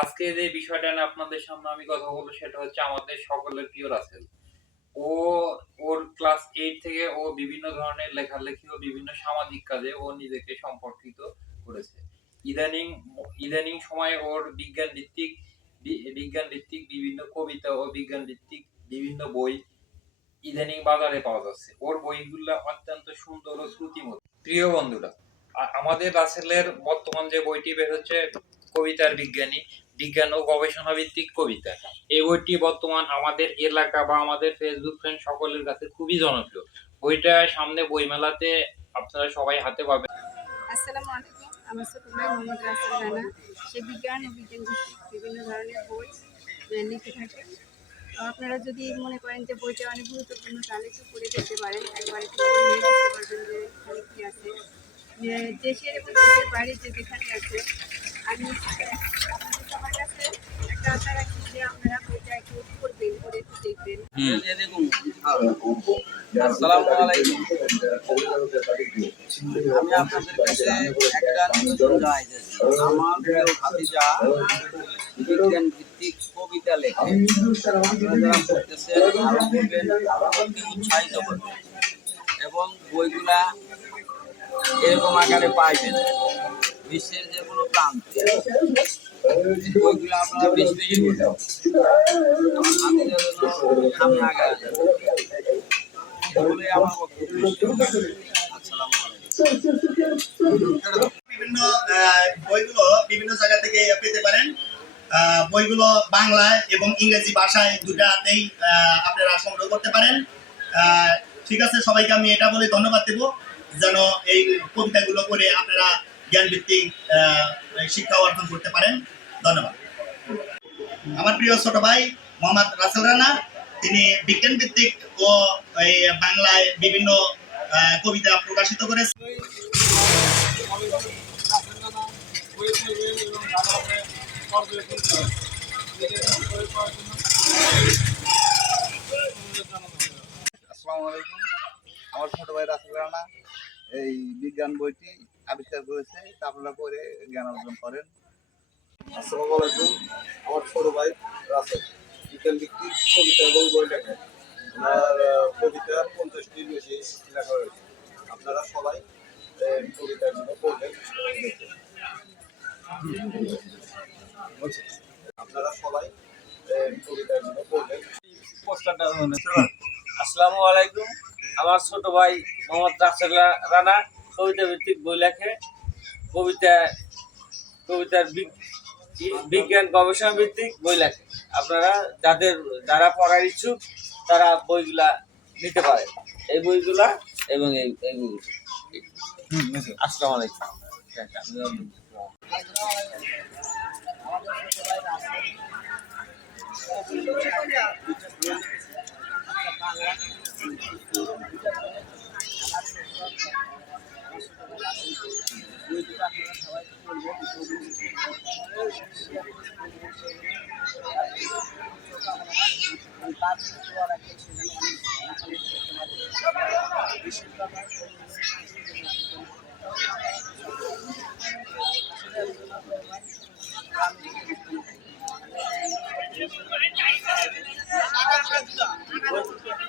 আজকে যে বিষয়টা নিয়ে আপনাদের সামনে আমি কথা বলবো সেটা হচ্ছে আমাদের সকলের প্রিয় রাসেল। ও ওর ক্লাস 8 থেকে ও বিভিন্ন ধরনের লেখালেখি ও বিভিন্ন সামাজিক কাজে ও নিজেকে সম্পর্কিত করেছে। ইদানিং ইদানিং সময়ে ওর বিজ্ঞান ভিত্তিক বিভিন্ন কবিতা ও বিজ্ঞান ভিত্তিক বিভিন্ন বই ইদানিং বাজারে পাওয়া যাচ্ছে। ওর বইগুলা অত্যন্ত সুন্দর ও শ্রুতিমধুর। প্রিয় বন্ধুরা, আমাদের রাসেলের বর্তমান যে বইটি বের হচ্ছে কবিতার বিজ্ঞানী, বিজ্ঞান ও গবেষণা ভিত্তিক কবিতা। এই বইটি বর্তমান আমাদের এলাকা বা আমাদের ফেসবুক ফ্রেন্ড সকলের কাছে খুবই জনপ্রিয়। বইটা সামনে বইমেলাতে আপনারা সবাই হাতে পাবেন। আসসালামু আলাইকুম, আমার ছোট ভাই মোহাম্মদ রাসেল রানা। সে বিজ্ঞান ও বিজ্ঞান ভিত্তিক বিভিন্ন ধরনের বই লিখে থাকে। তো আপনারা যদি মনে করেন যে বইটা অনেক গুরুত্বপূর্ণ তাহলে একটু পড়ে দেখতে পারেন। একবার একটু পড়ে নিয়ে বুঝতে পারবেন যে এখানে কী আছে, দেশের এবং দেশের বাইরে যে যেখানে আছে। আমি সবার কাছে একটা আশা রাখি যে আপনারা বইটা একটু পড়বেন, পড়ে একটু দেখবেন। আসসালামু আলাইকুম। আমি আপনাদের কাছে একটা নিবেদন জানাইতেছি। আমার প্রিয় ভাতিজা বিজ্ঞান ভিত্তিক কবিতা লেখে। আপনারা যারা পড়তেছেন আরো পড়বেন, আমাকে উৎসাহিত করবেন এবং বইগুলা এরকম আকারে পাইবেন বিশ্বের যে কোনো প্রান্তে। বইগুলো আপনারা বেশি বেশি পড়বেন, আমার ভাতিজার জন্য সামনে আগায় যাবে। এগুলোই আমার বক্তব্য। আসসালামু আলাইকুম। বিভিন্ন বইগুলো বিভিন্ন জায়গা থেকে পেতে পারেন। বইগুলো বাংলা এবং ইংরেজি ভাষায় দুটাতেই আপনারা সংগ্রহ করতে পারেন। ঠিক আছে, সবাইকে আমি এটা বলে ধন্যবাদ দেব যেন এই কবিতাগুলো পড়ে আপনারা জ্ঞান ভিত্তিক শিক্ষা অর্জন করতে পারেন। ধন্যবাদ। আমার প্রিয় ছোট ভাই মোহাম্মদ রাসেল রানা, তিনি বিজ্ঞান ভিত্তিক ও বাংলায় বিভিন্ন কবিতা প্রকাশিত করেছেন। আসসালামু আলাইকুম। আমার ছোট ভাই রাসেল রানা এই বিজ্ঞান বইটি আবিষ্কার করেছে, তা আপনারা পড়ে জ্ঞান অর্জন করেন। আসসালামু আলাইকুম। আমার ছোট ভাই রাসেল বিজ্ঞান ভিত্তিক কবিতা এবং বই লেখে। আমার কবিতা 50টির বেশি লেখা হয়েছে। আপনারা সবাই কবিতাগুলো পড়বেন। আপনারা সবাই কবিতাগুলো পড়বেন। আসসালামু আলাইকুম। আমার ছোট ভাই মোহাম্মদ রাসেল রানা কবিতা ভিত্তিক বই লেখে। কবিতার বিজ্ঞান গবেষণা ভিত্তিক বই লেখে। আপনারা যারা পড়ার ইচ্ছুক তারা বইগুলা নিতে পারে, এই বইগুলা এবং এই বইগুলো। আসসালামু আলাইকুম।